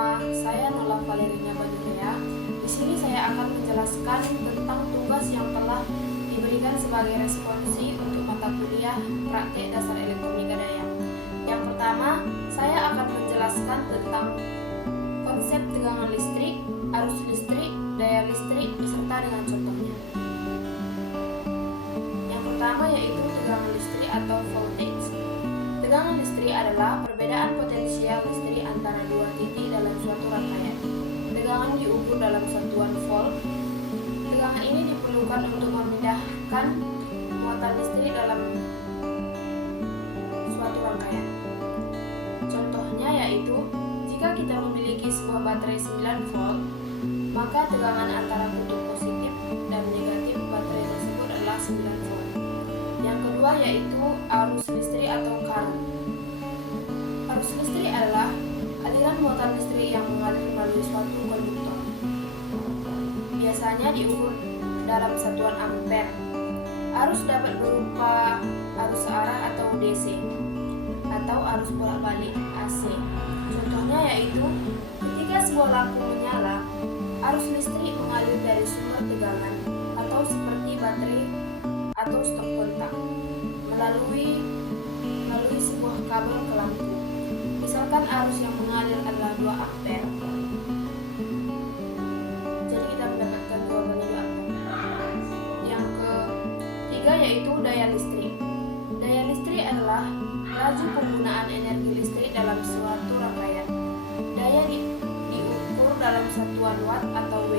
Nama saya Nola Valeriana Baduraya. Di sini saya akan menjelaskan tentang tugas yang telah diberikan sebagai responsi untuk mata kuliah praktek dasar elektronika daya. Yang pertama, saya akan menjelaskan tentang konsep tegangan listrik, arus listrik, daya listrik, beserta dengan contohnya. Yang pertama yaitu tegangan listrik atau voltage. Tegangan listrik adalah perbedaan potensial listrik antara dua titik dalam suatu rangkaian. Tegangan diukur dalam satuan volt. Tegangan ini diperlukan untuk memindahkan muatan listrik dalam suatu rangkaian. Contohnya yaitu, jika kita memiliki sebuah baterai 9 volt, maka tegangan antara kutub positif dan negatif baterai tersebut adalah 9 volt. Yang kedua yaitu arus listrik atau current. Arus listrik adalah aliran muatan listrik yang mengalir melalui suatu konduktor. Biasanya diukur dalam satuan ampere. Arus dapat berupa arus searah atau DC atau arus bolak-balik AC. Contohnya yaitu, ketika sebuah lampu menyala, arus listrik mengalir dari sumber tegangan atau seperti baterai atau stop kontak melalui sebuah kabel ke lampu. Misalkan arus yang mengalir adalah 2 ampere. Jadi kita mendapatkan jawabannya 2 ampere. Yang ketiga yaitu daya listrik. Daya listrik adalah laju penggunaan energi listrik dalam suatu rangkaian. Daya diukur dalam satuan watt atau W.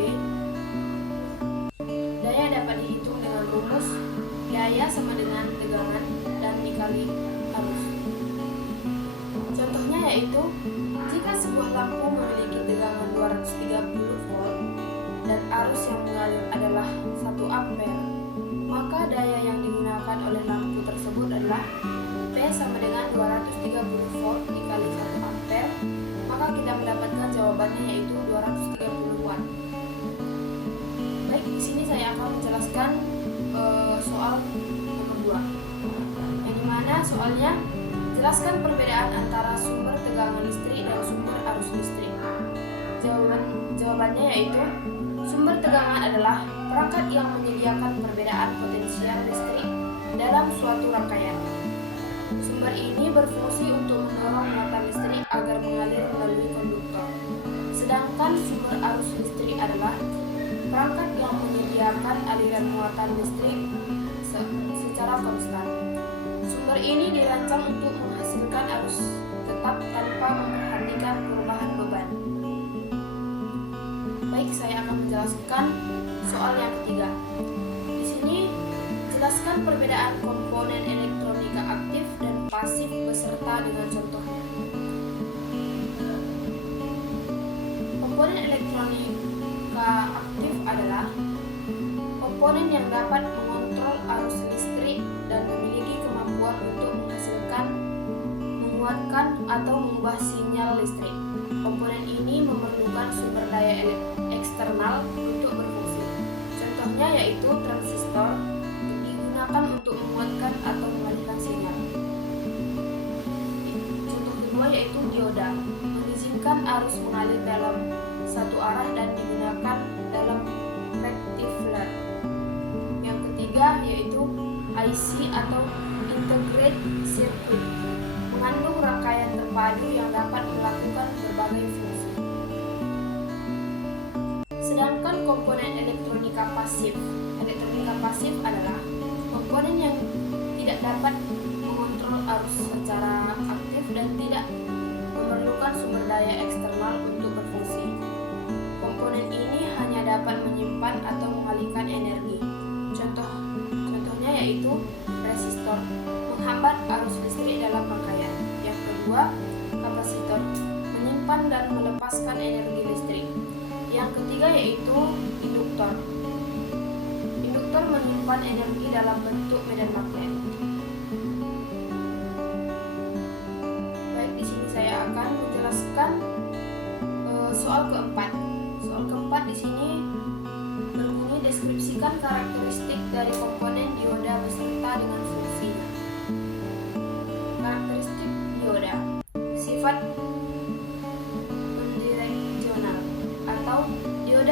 Daya dapat dihitung dengan rumus daya sama dengan tegangan dan dikali arus. Contohnya yaitu, jika sebuah lampu memiliki tegangan 230 volt dan arus yang mengalir adalah 1 ampere, maka daya yang digunakan oleh lampu tersebut adalah P sama dengan 230 volt dikali 1 ampere, maka kita mendapatkan jawabannya yaitu 230 watt. Baik, di sini saya akan menjelaskan soal nomor 2. Yang dimana soalnya, jelaskan perbedaan antara sumber tegangan listrik dan sumber arus listrik. Jawabannya yaitu, sumber tegangan adalah perangkat yang menyediakan perbedaan potensial listrik dalam suatu rangkaian. Sumber ini berfungsi untuk mendorong muatan listrik agar mengalir melalui konduktor. Sedangkan sumber arus listrik adalah perangkat yang menyediakan aliran muatan listrik secara konstan. Sumber ini dirancang untuk menghasilkan arus tetap tanpa memperhatikan perubahan beban. Baik, saya akan menjelaskan soal yang ketiga. Di sini, jelaskan perbedaan komponen elektronika aktif dan pasif beserta dengan contohnya. Komponen elektronika aktif adalah komponen yang dapat mengontrol arus listrik dan memiliki kemampuan untuk menghasilkan, menguatkan, atau mengubah sinyal listrik. Komponen ini memerlukan sumber daya eksternal untuk berfungsi. Contohnya yaitu transistor, digunakan untuk menguatkan atau mengalihkan sinyal. Contoh kedua yaitu dioda, mengizinkan arus mengalir dalam satu arah dan digunakan dalam rectifier. Yang ketiga yaitu IC atau integrated circuit, mengandung rangkaian terpadu yang dapat melakukan berbagai fungsi. Sedangkan komponen elektronika pasif. Elektronika pasif adalah komponen yang tidak dapat mengontrol arus secara aktif dan tidak memerlukan sumber daya eksternal untuk berfungsi. Komponen ini hanya dapat menyimpan atau mengalihkan energi. Contohnya yaitu resistor, menghambat arus listrik dalam rangkaian. Yang kedua, kapasitor, menyimpan dan melepaskan energi listrik. Yang ketiga yaitu induktor. Induktor menyimpan energi dalam bentuk medan magnet. Baik, di sini saya akan menjelaskan soal keempat. Soal keempat di sini berbunyi, deskripsikan karakteristik dari komponen dioda beserta dengan fungsinya. Karakteristik dioda: sifat pendirect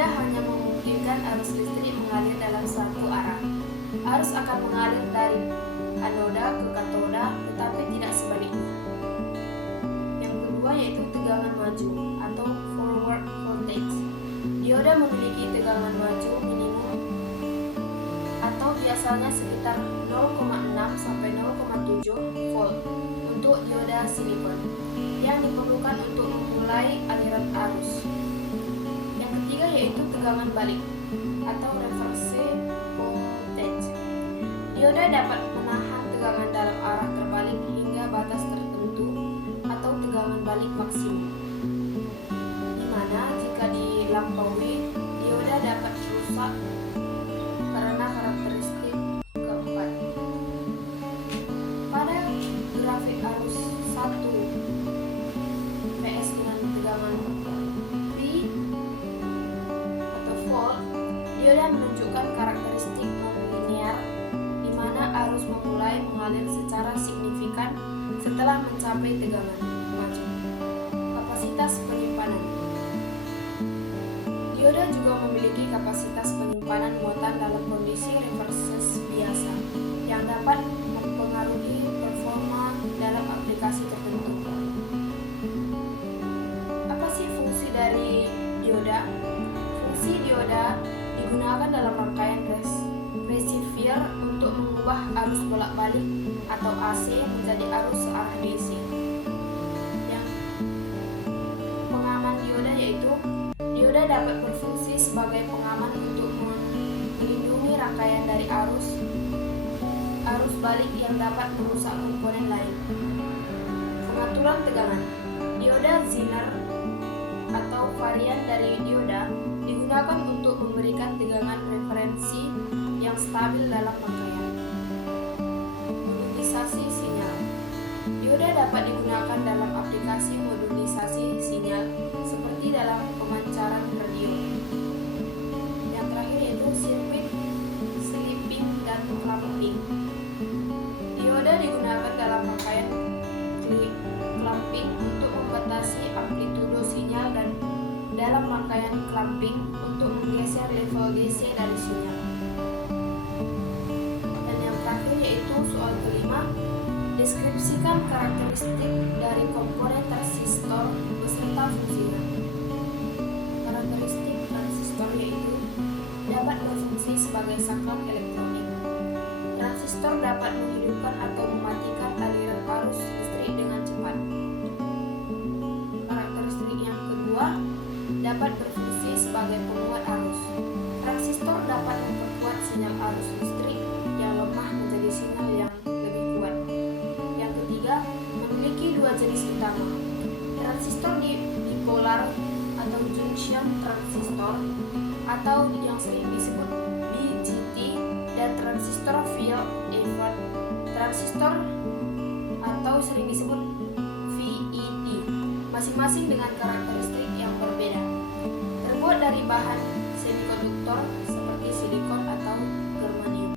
Dioda hanya memungkinkan arus listrik mengalir dalam satu arah. Arus akan mengalir dari anoda ke katoda, tetapi tidak sebaliknya. Yang kedua yaitu tegangan maju atau forward voltage. Dioda memiliki tegangan maju minimum atau biasanya sekitar 0,6 sampai 0,7 volt untuk dioda silikon yang diperlukan untuk memulai aliran arus. Yang ketiga yaitu tegangan balik atau reverse voltage. Dioda dapat menahan tegangan dalam arah terbalik hingga batas tertentu atau tegangan balik maksimum, di mana jika dilampaui, dioda dapat rusak karena karakteristik keempat. Pada grafik arus 1 PS dengan tegangan V atau volt, dioda menunjukkan karakteristik non-linear di mana arus memulai mengalir secara signifikan setelah mencapai tegangan maju. Kapasitas penyimpanan. Dioda juga memiliki kapasitas penyimpanan muatan dalam kondisi reverse biasa yang dapat mempengaruhi performa dalam aplikasi tertentu. Apa sih fungsi dari dioda? Fungsi dioda digunakan dalam rangkaian receiver untuk mengubah arus bolak-balik atau AC menjadi arus searah DC. Yang pengaman dioda yaitu dioda dapat berfungsi sebagai pengaman untuk melindungi rangkaian dari arus balik yang dapat merusak komponen lain. Pengaturan tegangan. Dioda Zener atau varian dari dioda digunakan untuk memberikan tegangan referensi yang stabil dalam rangkaian. Modulisasi sinyal. Dioda dapat digunakan dalam aplikasi modulisasi sinyal seperti dalam pemancaran radio. Yang terakhir yaitu sirkuit sleeping dan clamping. Dioda digunakan dalam rangkaian clamping untuk membatasi amplitudo sinyal dan dalam rangkaian clamping untuk menggeser level DC dari sinyal. Dan yang terakhir yaitu soal kelima, deskripsikan karakteristik dari komponen transistor beserta fungsinya. Karakteristik transistor yaitu dapat berfungsi sebagai saklar elektronik. Transistor dapat menghidupkan atau mematikan aliran arus listrik dengan cepat. Karakteristik yang kedua, dapat berfungsi sebagai penguat arus. Transistor dapat memperkuat sinyal arus listrik yang lemah menjadi sinyal yang lebih kuat. Yang ketiga, memiliki dua jenis utama. Transistor dipolar atau junction transistor atau yang sering disebut BJT dan transistor field effort transistor atau sering disebut VET, masing-masing dengan karakteristik yang berbeda. Terbuat dari bahan semikonduktor seperti silikon atau germanium.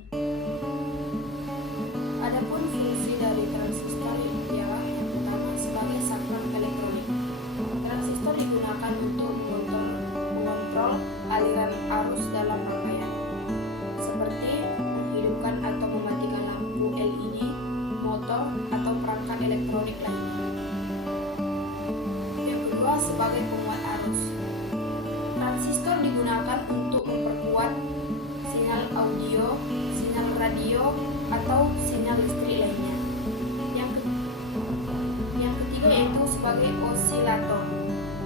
Adapun fungsi dari transistor ialah yang pertama sebagai saklar elektronik. Transistor digunakan untuk mengontrol aliran arus dalam rangkaian, seperti menghidupkan atau mematikan lampu LED, motor, atau perangkat elektronik lainnya. Yang kedua, sebagai penguat arus. Transistor digunakan untuk memperkuat sinyal audio, sinyal radio, atau sinyal listrik lainnya. Yang ketiga yaitu sebagai osilator.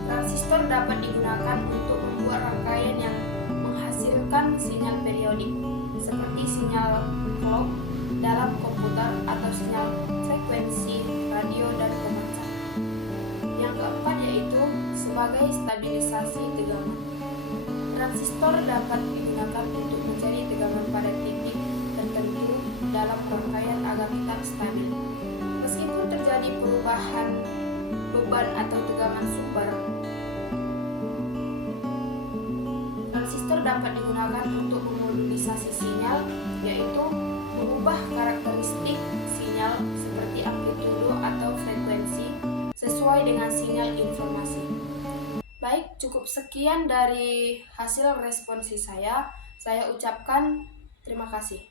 Transistor dapat digunakan untuk membuat rangkaian yang menghasilkan sinyal periodik, seperti sinyal clock dalam komputer atau sinyal frekuensi radio dan pemancar. Yang keempat yaitu sebagai stabilisasi tegangan. Transistor dapat digunakan untuk mencari tegangan pada titik tertentu dalam rangkaian agar tetap stabil. Meskipun terjadi perubahan beban atau tegangan sumber, transistor dapat digunakan untuk memodulisasi sinyal, yaitu mengubah karakteristik sinyal seperti amplitudo atau frekuensi sesuai dengan sinyal informasi. Baik, Baik, cukup sekian dari hasil responsi saya. Saya ucapkan terima kasih.